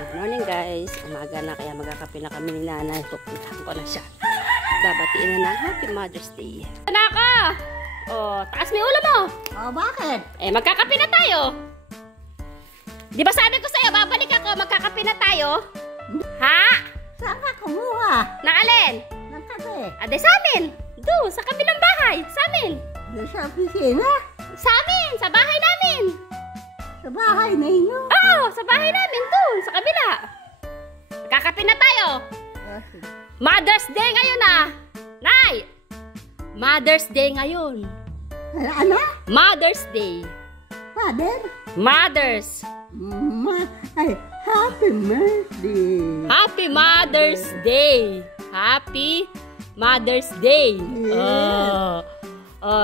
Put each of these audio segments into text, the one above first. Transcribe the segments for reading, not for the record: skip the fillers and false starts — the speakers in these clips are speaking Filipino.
Good morning guys. Umaga na kaya magkakape na kami ni nanay. Pupuntahan ko na siya. Babatiin na ng Happy Mother's Day. Naka! Oh, taas mo yung ulo mo. Oh, bakit? Magkakape na tayo. Di ba sabi ko sa'yo, babalik ako, magkakape na tayo? Ha? Saan ka kumuha? Na alin? Ng kape? Ade sa amin. Doon, sa kabilang bahay. Sa amin. Doon sa opisina? Sa amin, sa bahay namin. Sa bahay ninyo? Oo, sa bahay namin. Doon, sa kabila. Magkakape na tayo. Mother's Day ngayon ah. Nay! Mother's Day ngayon. Ano? Mother's Day. Father? Mothers. Ay, Happy birthday. Happy Mother's Day. Happy Mother's Day. Yeah.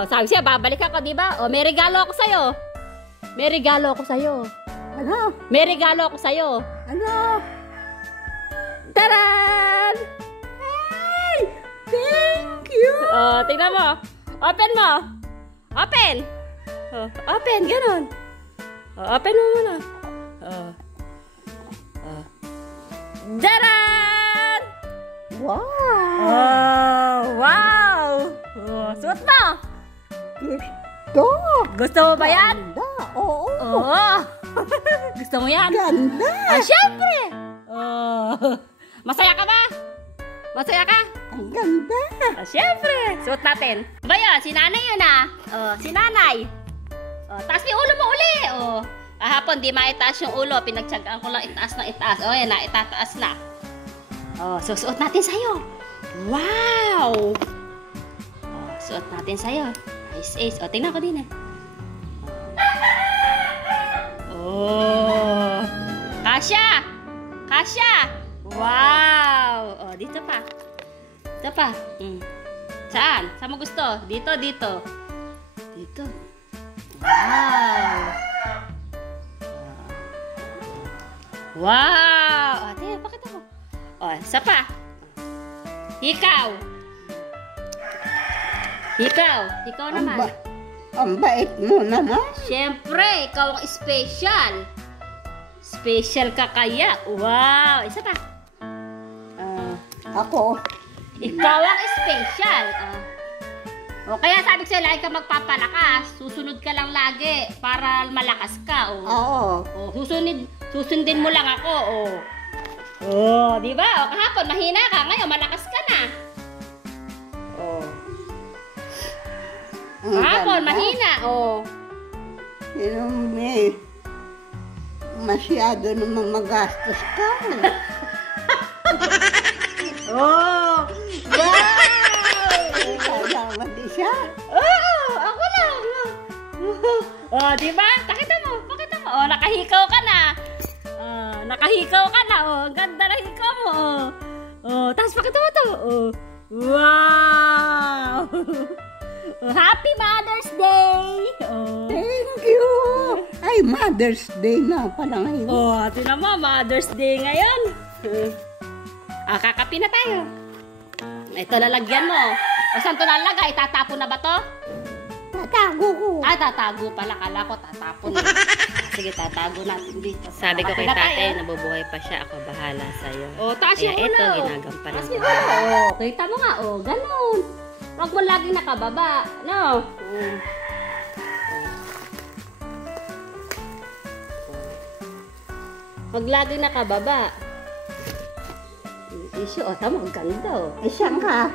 Sabi siya, babalik ako, di ba? May regalo ako sa'yo. May regalo ako sa'yo. Ano? May regalo ako sa'yo. Ano? Taran! Hey! Thank you! Tingnan mo. Open mo. Open. Open, ganun. Open mo muna. Taran! Wow! Wow! Suot mo. Gusto! Gusto mo ba yan? Ganda! Oo! Oo. Gusto mo yan? Ganda! Syempre. Masaya ka ba? Masaya ka? Ang ganda! Syempre. Suot natin. Ba yan? Si nanay yun ah. Si nanay. Taas mo yung ulo mo uli. Kahapon di maitaas yung ulo. Pinagtsagaan ko lang itaas na itaas. Yan na, itataas na. Susuot natin sa'yo. Wow! Suot natin sa'yo. Ace. Tingnan ko din eh. Kasya! Kasya! Wow! Dito pa. Dito pa. Saan? Saan mo gusto? Dito. Dito. Wow! Wow! Ate, pakita mo. Isa pa. Ikaw naman. Ang bait mo naman. Siyempre, ikaw ang special. Special ka kaya. Wow! Isa pa. Ako. Ikaw ang special. Kaya sabi ko sa'yo, lagi ka magpapalakas. Susunod ka lang lagi para malakas ka. Oo. Susundin mo lang ako. Di ba? Kahapon mahina ka, ngayon malakas ka na. Kahapon mahina. Masyado naman magastos ka. Wow! Kasama di siya. Ako lang. Di ba? Pakita mo. Nakahikaw ka na. Ang ganda na hikaw mo. Tapos pakita mo to. Wow! Happy Mother's Day! Thank you! Ay, Mother's Day na pala ngayon. Tinan mo, Mother's Day ngayon. Kakapi na tayo. Ito lalagyan mo. Saan ito lalagay? Tatapon na ba to? Tatago ko. Tatago pala. Kala ko tatapon na. Sige, tatago natin dito. Sabi ko kay tatay, nabubuhay pa siya. Ako bahala sa'yo. Taas yung ulo. Kaya ito, ginagampanan ko. Kita mo nga, ganun. Huwag mo laging nakababa. No? Huwag laging nakababa. Issue, tama, ang ganda. Saan ka?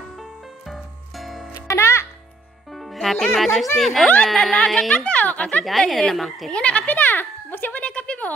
Anak! Happy Mother's Day, nanay. Nalaga ka to. Nakakagaya na naman kita. Yan na, kape na. Buksin mo na yung kape mo.